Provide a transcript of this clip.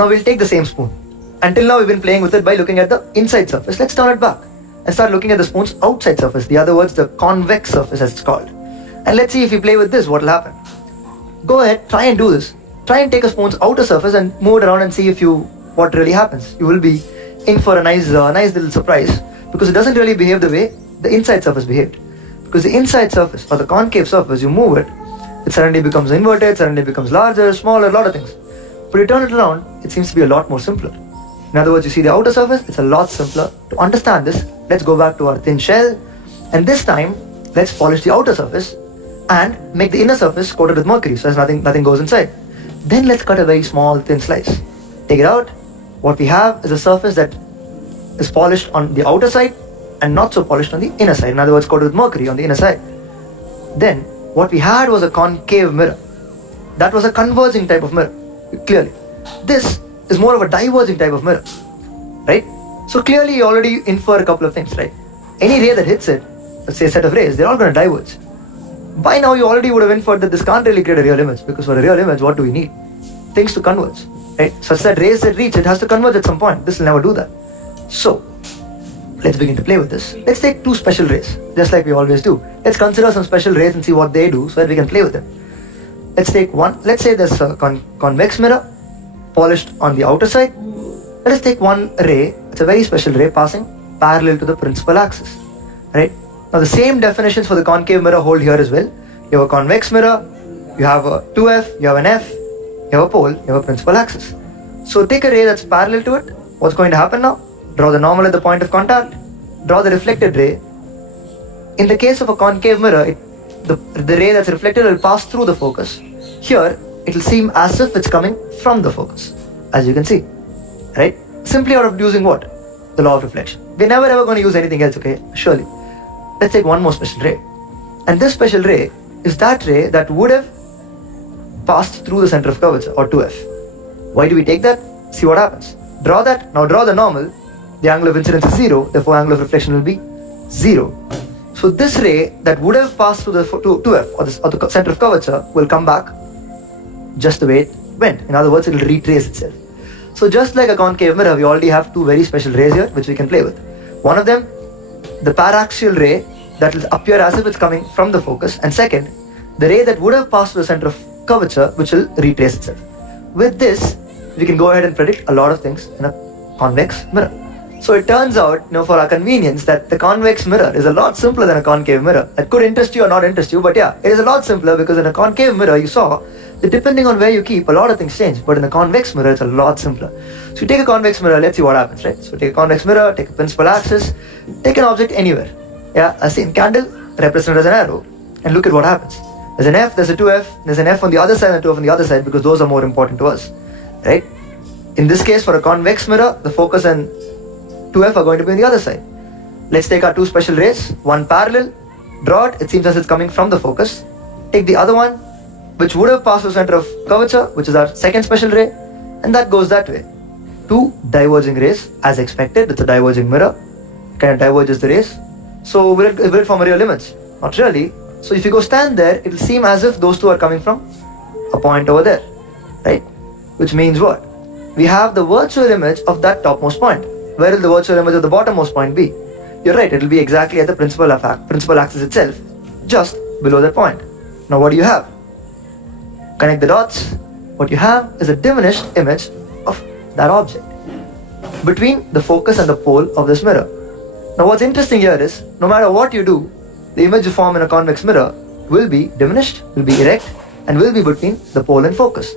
Now we'll take the same spoon. Until now we've been playing with it by looking at the inside surface. Let's turn it back and start looking at the spoon's outside surface. The other words, the convex surface as it's called. And let's see if we play with this, what will happen. Go ahead, try and do this. Try and take a spoon's outer surface and move it around and see what really happens. You will be in for a nice little surprise, because it doesn't really behave the way the inside surface behaved. Because the inside surface or the concave surface, you move it, it suddenly becomes inverted, suddenly becomes larger, smaller, a lot of things. But you turn it around, it seems to be a lot more simpler. In other words, you see the outer surface, it's a lot simpler. To understand this, let's go back to our thin shell, and this time, let's polish the outer surface and make the inner surface coated with mercury, so as nothing goes inside. Then let's cut a very small thin slice. Take it out. What we have is a surface that is polished on the outer side and not so polished on the inner side. In other words, coated with mercury on the inner side. Then what we had was a concave mirror. That was a converging type of mirror, clearly. This is more of a diverging type of mirror, right? So clearly you already infer a couple of things, right? Any ray that hits it, let's say a set of rays, they're all going to diverge. By now you already would have inferred that this can't really create a real image, because for a real image, what do we need? Things to converge, right? Such that rays that reach it has to converge at some point. This will never do that. So let's begin to play with this. Let's take two special rays, just like we always do. Let's consider some special rays and see what they do so that we can play with them. Let's take one. Let's say there's a convex mirror polished on the outer side. Let us take one ray. It's a very special ray passing parallel to the principal axis, right? Now the same definitions for the concave mirror hold here as well. You have a convex mirror, you have a 2F, you have an F, you have a pole, you have a principal axis. So take a ray that's parallel to it. What's going to happen now? Draw the normal at the point of contact, draw the reflected ray. In the case of a concave mirror, the ray that's reflected will pass through the focus. Here, it will seem as if it's coming from the focus, as you can see, right? Simply out of using what? The law of reflection. We're never ever going to use anything else, okay? Surely. Let's take one more special ray. And this special ray is that ray that would have passed through the center of curvature, or 2F. Why do we take that? See what happens. Draw that. Now draw the normal. The angle of incidence is 0, therefore angle of reflection will be 0. So this ray that would have passed through the 2F or the center of curvature will come back just the way it went. In other words, it will retrace itself. So just like a concave mirror, we already have two very special rays here which we can play with. One of them, the paraxial ray that will appear as if it's coming from the focus, and second, the ray that would have passed through the center of curvature which will retrace itself. With this, we can go ahead and predict a lot of things in a convex mirror. So it turns out, for our convenience, that the convex mirror is a lot simpler than a concave mirror. That could interest you or not interest you, but yeah, it is a lot simpler, because in a concave mirror, you saw that depending on where you keep, a lot of things change. But in a convex mirror, it's a lot simpler. So you take a convex mirror, let's see what happens, right? So take a convex mirror, take a principal axis, take an object anywhere. Yeah, a same candle represented as an arrow, and look at what happens. There's an F, there's a 2F, there's an F on the other side and a 2F on the other side, because those are more important to us, right? In this case, for a convex mirror, the focus and 2F are going to be on the other side. Let's take our two special rays, one parallel, draw it, it seems as it's coming from the focus. Take the other one, which would have passed the center of curvature, which is our second special ray, and that goes that way. Two diverging rays, as expected, it's a diverging mirror, kind of diverges the rays. So will it form a real image? Not really. So if you go stand there, it will seem as if those two are coming from a point over there, right? Which means what? We have the virtual image of that topmost point. Where will the virtual image of the bottommost point be? You're right, it will be exactly at the principal axis itself, just below that point. Now what do you have? Connect the dots. What you have is a diminished image of that object between the focus and the pole of this mirror. Now what's interesting here is, no matter what you do, the image you form in a convex mirror will be diminished, will be erect, and will be between the pole and focus.